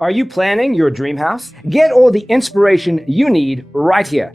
Are you planning your dream house? Get all the inspiration you need right here.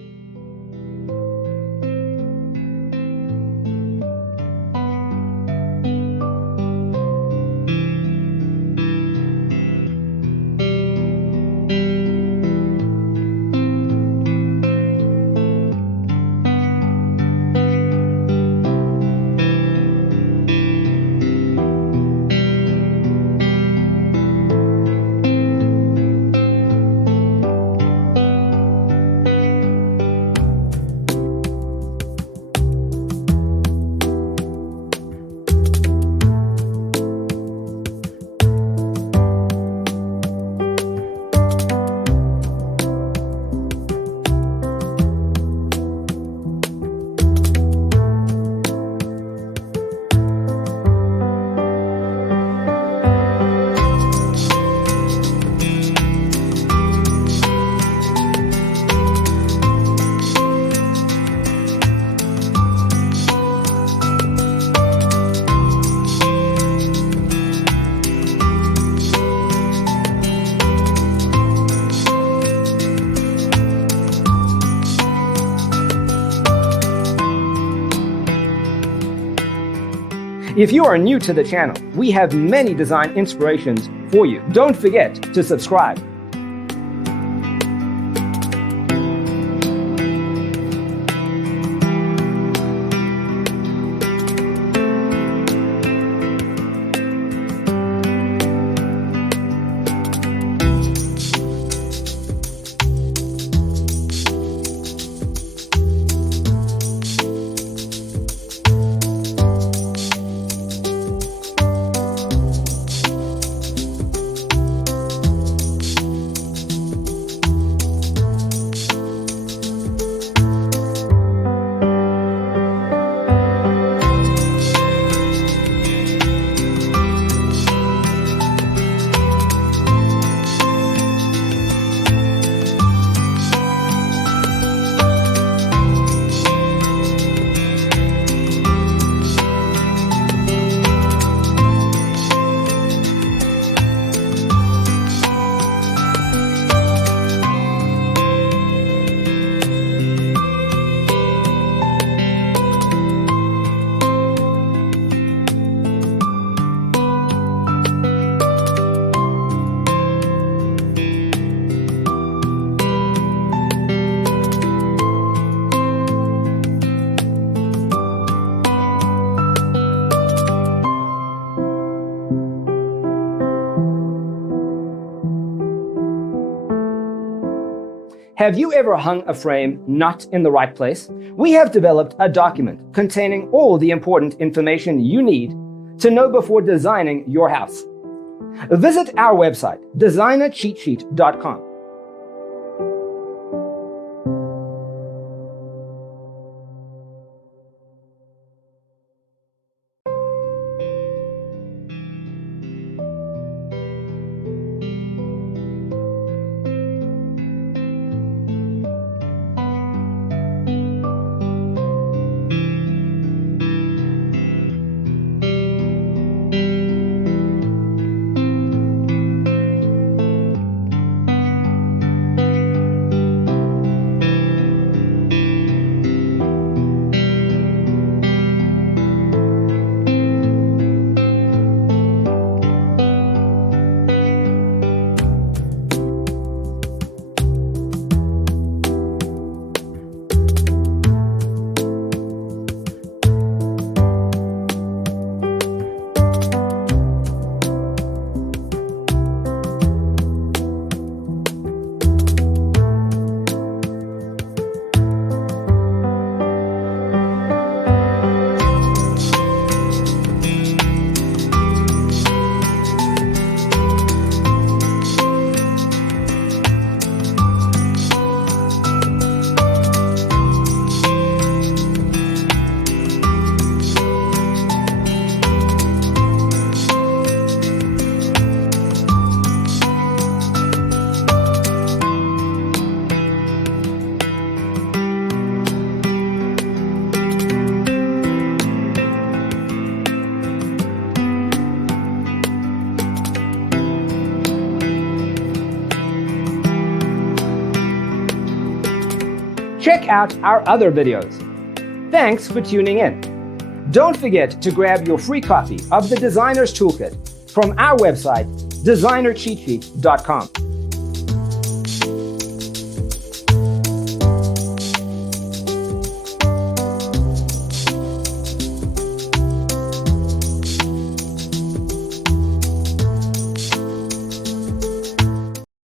If you are new to the channel, we have many design inspirations for you. Don't forget to subscribe. Have you ever hung a frame not in the right place? We have developed a document containing all the important information you need to know before designing your house. Visit our website, designercheatsheet.com. check out our other videos. Thanks for tuning in. Don't forget to grab your free copy of the Designer's Toolkit from our website, designercheatsheet.com.